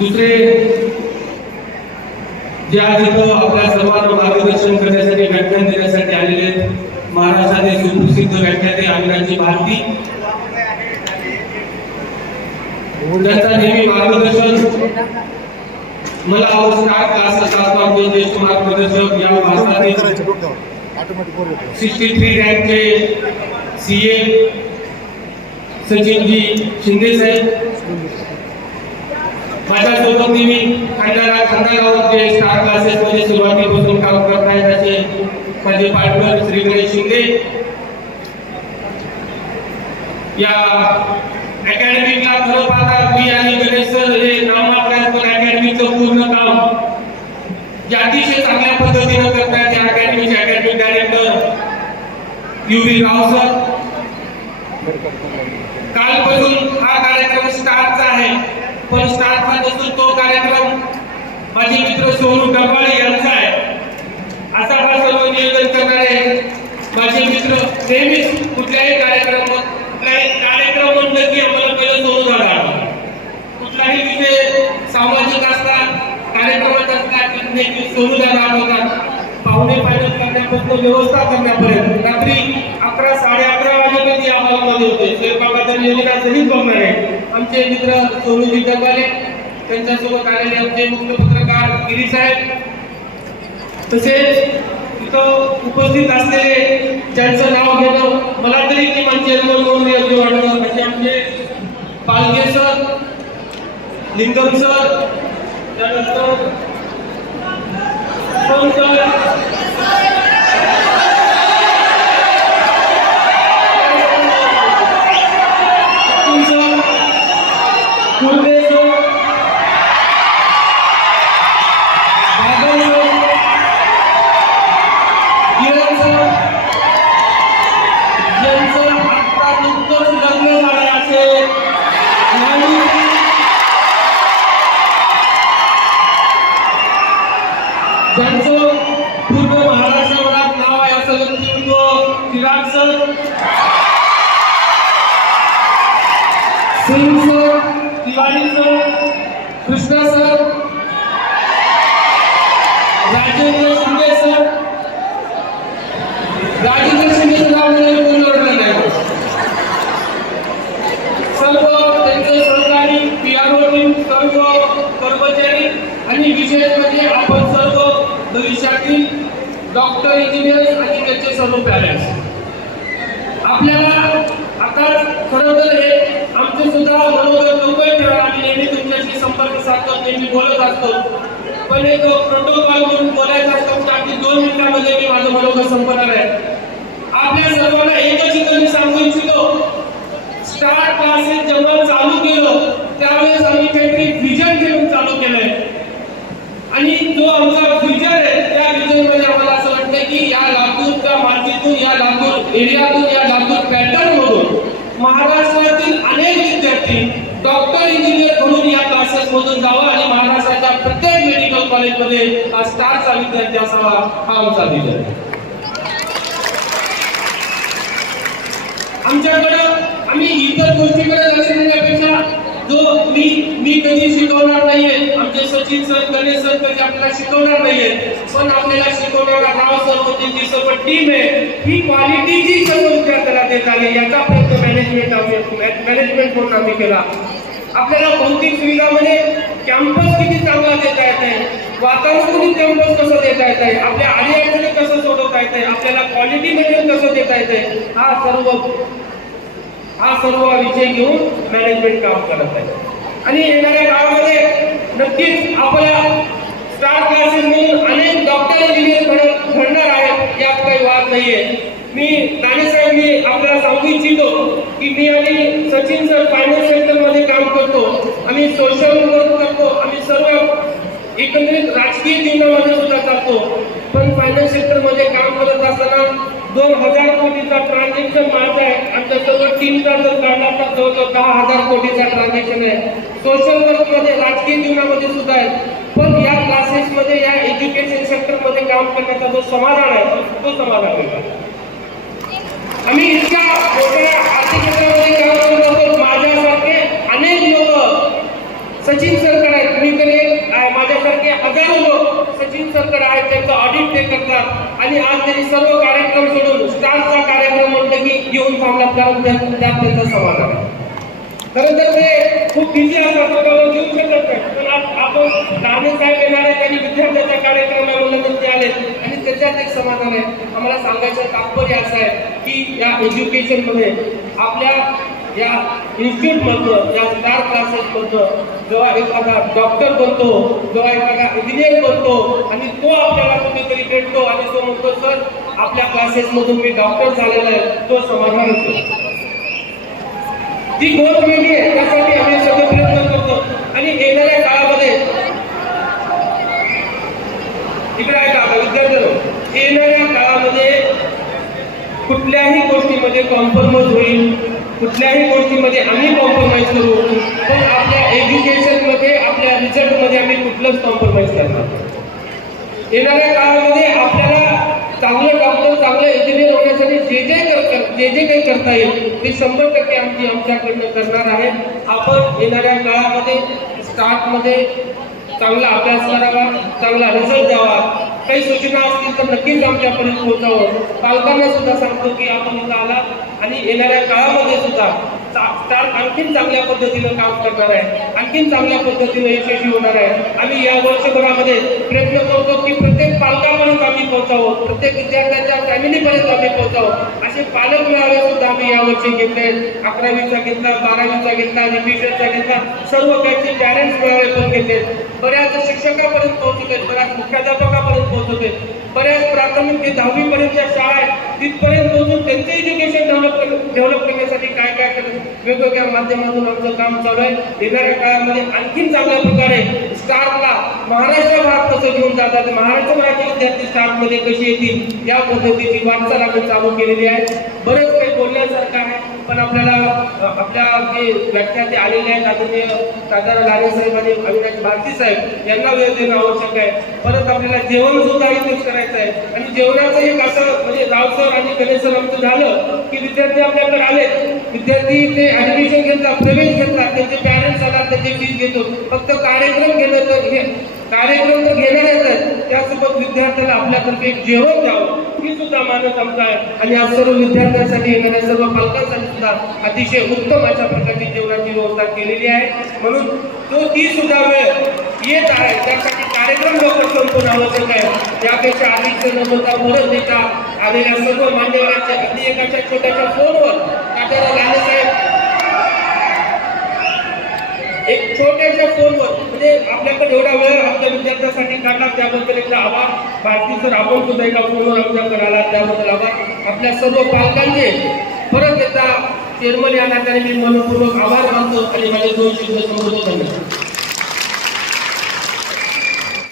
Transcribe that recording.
दुसरे जे आज इथं आपल्या सर्वांना मार्गदर्शन करण्यासाठी व्याख्यान देण्यासाठी आलेले महाराष्ट्राचे सुप्रसिद्ध व्याख्याते अविनाशजी भारती, त्यांचा नेहमी मार्गदर्शन मला स्टार क्लासेस आसपास ज्येष्ठ मार्गदर्शक या भारतातील 63 रँकचे सीए सचिनजी शिंदे साहेब, माझ्यासोबत मी खंडागावात स्टार क्लासेस मध्ये सुरुवातीपासून काम करत आहे त्याचे माझे पार्टनर श्री गणेश शिंदे, या अकॅडमीला खरं पाहता मी आणि गणेश सर हे नाममात्र आहेत, पण अकॅडमीचं पूर्ण काम जे अतिशय चांगल्या पद्धतीनं करतायत त्या अकॅडमीचे अकॅडमिक डायरेक्टर युवी राव सर. कालपासून हा कार्यक्रम स्टारचा आहे, पण स्टारचा नसून तो कार्यक्रम माझे मित्र सोनू डबाळे यांचा आहे. असा हा सर्व नियोजन करणारे माझे मित्र नेहमीच कुठल्याही कार्यक्रम म्हणलं की आम्हाला पहिलं सोनू दादा आठवतात. कुठलाही विषय सामाजिक असला कार्यक्रमात असला की सोनू दादा आठवतात. पाहुणे फायनल करण्यापासून व्यवस्था करण्यापर्यंत रात्री 11 साडे 11 वाजेपर्यंत या हॉलमध्ये होते. स्वयंपाकाचं नियोजन सहित बघणार आहे आमचे मित्र सोनूजी डबाले, त्यांच्यासोबत आलेले आमचे मुख्य पत्रकार गिरी साहेब, तसेच इथं उपस्थित असलेले ज्यांचं नाव घेणं मला तरी किमान चेअरमन म्हणून योग्य वाटतं असे आमचे पालके सर, लिंगम सर, त्यानंतर ज्यांचं पूर्ण महाराष्ट्रात नाव आहे असं व्यक्तिमत्व Chirag sir, Singh sir, Tiwari sir, Krishna sir, Rajendra Shinde sir. Rajendra शिंदेचं नाव नाही कोणी ओळखलं नाही. सर्व त्यांचे सहकारी पीआरओ टीम, सर्व कर्मचारी आणि विशेष म्हणजे आपण सर्व भविष्यातील डॉक्टर, इंजिनियर आणि त्यांचे सर्व पॅरेंट्स. आपल्याला आता खरं तर हे आमचे सुद्धा बरोबर लोक आम्ही नेहमी तुमच्याशी संपर्क साधतो, नेहमी बोलत असतो, पण एक प्रोटोकॉल म्हणून बोलायचं असतं की अगदी 2 मिनिटांमध्ये मी माझं बरोबर संपणार आहे. आपल्या सर्वांना एकच इथं मी सांगू इच्छितो, स्टार क्लासेस जेव्हा चालू केलं त्यावेळेस आम्ही काहीतरी विजन घेऊन चालू केलंय आणि जो आमचा विजन आहे त्या विजन मध्ये आम्हाला असं वाटतं की या लातूरच्या मातीतून, या लातूर एरियातून, या लातूर पॅटर्न मधून महाराष्ट्रातील अनेक विद्यार्थी डॉक्टर, इंजिनियर म्हणून या क्लासेस मधून जावं आणि महाराष्ट्राच्या प्रत्येक मेडिकल कॉलेजमध्ये हा स्टारचा विद्यार्थी असावा, हा आमचा विजन. आमच्याकडं आम्ही इतर गोष्टीकडे लक्ष देण्यापेक्षा जो मी कधी शिकवणार नाहीये, आमचे सचिन सर, गणेश सर कधी आपल्याला शिकवणार नाहीये, पण आपल्याला शिकवणारा राव सर व त्यांची सर्व टीम आहे ही क्वालिटीची सर्व विद्यार्थ्यांना देत आली. याचा प्रयत्न मॅनेजमेंट म्हणून आम्ही केला. आपल्याला भौतिक सुविधामध्ये कॅम्पस किती चांगला देता येत आहे, वातावरण कॅम्पस कसं देता येत आहे, आपल्या अडचणी कसं सोडवता येत आहे, आपल्याला क्वालिटी मेंटेन कसं देता येत आहे, हा सर्व विषय घेऊन मॅनेजमेंट काम करत आहे. आणि येणाऱ्या काळामध्ये नक्कीच आपल्या स्टार क्लासेस म्हणून अनेक डॉक्टर, इंजिनियर घडणार आहेत, यात काही वाद नाहीये. मी नाणेसाहेब मी आपल्याला सांगू इच्छितो की मी आणि सचिन सर फायनान्स सेक्टर मध्ये काम करतो, आम्ही सोशल वर्क करतो, आम्ही सर्व एकंदरीत राजकीय जीवनामध्ये सुद्धा जातो, पण फायनान्स सेक्टर मध्ये काम करत असताना 2000 कोटीचा ट्रान्झॅक्शन माझा आहे. आमच्या सर्व टीमचा जर काढला तर जवळजवळ 10,000 कोटीचा ट्रान्झॅक्शन आहे. सोशल वर्क मध्ये, राजकीय जीवनामध्ये सुद्धा आहे, पण या क्लासेस मध्ये, या एज्युकेशन सेक्टर मध्ये काम करण्याचा जो समाधान आहे तो समाधान आहे. आम्ही इतक्या मोठ्या आर्थिक क्षेत्रामध्ये काम करत असतो, माझ्यासारखे अनेक लोक सचिन सरकार आहेत, मी तरी माझ्यासारखे हजारो लोक सचिन सरकार आहेत, त्यांचं ऑडिट ते करतात आणि आज त्यांनी सर्व कार्यक्रम सोडून स्टारचा कार्यक्रम म्हटलं की घेऊन थांबला, कारण त्यात त्यांचा समाधान आहे. खरं तर ते खूप बिझी असतात, स्वतःवर घेऊ शकत नाही, पण आपण राणे साहेब येणार आहेत आणि विद्यार्थ्याच्या कार्यक्रमाला ते आले आणि त्याच्यात एक समाधान आहे. आम्हाला सांगायचं तात्पर्य असं आहे की या एज्युकेशनमध्ये आपल्या या इन्स्टिट्यूटमधनं या स्टार क्लासेसमधनं जेव्हा एखादा डॉक्टर बनतो, जेव्हा एखादा इंजिनियर बनतो आणि तो आपल्याला कुठेतरी भेटतो आणि तो म्हणतो सर आपल्या क्लासेसमधून मी डॉक्टर झालेला आहे, तो समाधान असतो. ती गोष्ट वेगळी आहे, त्यासाठी आम्ही सगळे प्रयत्न करतो आणि येणाऱ्या काळामध्ये इकडे आहे का विद्यार्थ्यांनो, येणाऱ्या काळामध्ये कुठल्याही गोष्टीमध्ये कॉम्प्रोमाइज होईल, कुठल्याही गोष्टीमध्ये आम्ही कॉम्प्रोमाइज करू, पण आपल्या एज्युकेशनमध्ये आपल्या रिझल्टमध्ये आम्ही कुठलंच कॉम्प्रोमाइज करणार. येणाऱ्या काळामध्ये आपल्याला चांगलं डॉक्टर चांगलं इंजिनियर होण्यासाठी जे काही करता येईल ते 100% आमच्याकडनं करणार आहे. आपण येणाऱ्या काळामध्ये स्टार्टमध्ये चांगला अभ्यास करावा, चांगला रिझल्ट द्यावा, काही सूचना असतील तर नक्कीच आमच्यापर्यंत पोहोचावं. पालकांना सुद्धा सांगतो की आपण इथं आला आणि येणाऱ्या काळामध्ये सुद्धा स्टार्ट आणखीन चांगल्या पद्धतीनं काम करणार आहे, आणखीन चांगल्या पद्धतीने यशस्वी होणार आहे. आम्ही या वर्षभरामध्ये प्रयत्न करतो की प्रत्येक पालकापर्यंत आम्ही पोहोचावं, प्रत्येक विद्यार्थ्याच्या फॅमिलीपर्यंत आम्ही पोहोचावं. असे पालक मेळावे सुद्धा आम्ही यावर्षी घेतले. 11वीचा घेतला, 12वीचा घेतला, रिव्हिजनचा घेतला, सर्व त्यांचे पॅरेंट्स मेळावे पण घेतले. बऱ्याच शिक्षकापर्यंत पोहोचले, बऱ्याच मुख्याध्यापकापर्यंत पोहोचले, बऱ्याच प्राथमिक ते 10वी पर्यंतच्या शाळा आहेत तिथपर्यंत पोहोचून त्यांचे एज्युकेशन डेव्हलप करण्यासाठी काय काय वेगवेगळ्या माध्यमातून आमचं काम चालू आहे. येणाऱ्या काळामध्ये आणखीन चांगल्या प्रकारे स्टार्टला महाराष्ट्रभरात कसं घेऊन जातात, महाराष्ट्रभराचे विद्यार्थी स्टार्टमध्ये कशी येतील या पद्धतीची वाटचाल आम्ही चालू केलेली आहे. बरेच काही बोलण्यासारखं आहे, पण आपल्याला आपल्या जे व्याख्याते आलेले आहेत आदरणीय दादा लाडे साहेब आणि अविनाश भारती साहेब यांना वेळ देणं आवश्यक आहे. परत आपल्याला जेवण सुद्धा इथेच करायचं आहे आणि जेवणाचं एक असं म्हणजे राव सर आणि गणेश सर आमचं झालं की विद्यार्थी आपल्याकडे आले, विद्यार्थी ते ऍडमिशन घेतात, प्रवेश घेतात, त्यांचे पॅरेंट्स आला त्यांचे फीस घेतो. फक्त कार्यक्रम घेणं तर कार्यक्रम तर घेणारच आहे, त्यासोबत विद्यार्थ्याला आपल्यातर्फे एक जेवण द्यावं ही सुद्धा मानस आमचा आहे. आणि आज सर्व विद्यार्थ्यांसाठी येणाऱ्या सर्व पालकांसाठी सुद्धा अतिशय उत्तम अशा प्रकारची जेवणाची व्यवस्था केलेली आहे. म्हणून ती सुद्धा वेळ येत आहे, त्यासाठी कार्यक्रम लवकर संपवणं आवश्यक आहे. यापेक्षा अधिक नम्रता परत देता आलेल्या सर्व मान्यवरांच्या अगदी एकाच्या छोट्याच्या फोनवर दादा लाडे साहेब एक छोट्याशा फोनवर म्हणजे आपल्याकडे एवढा वेळ आपल्या विद्यार्थ्यांसाठी काढला त्याबद्दल एकदा आभार. भारती सर आपण सुद्धा एका फोनवर आमच्याकडे आला त्याबद्दल आभार. आपल्या सर्व पालकांचे परत एकदा चेअरमन या नात्याने मी मनपूर्वक आभार मानतो आणि माझे 2 शब्द संबोधन करतो.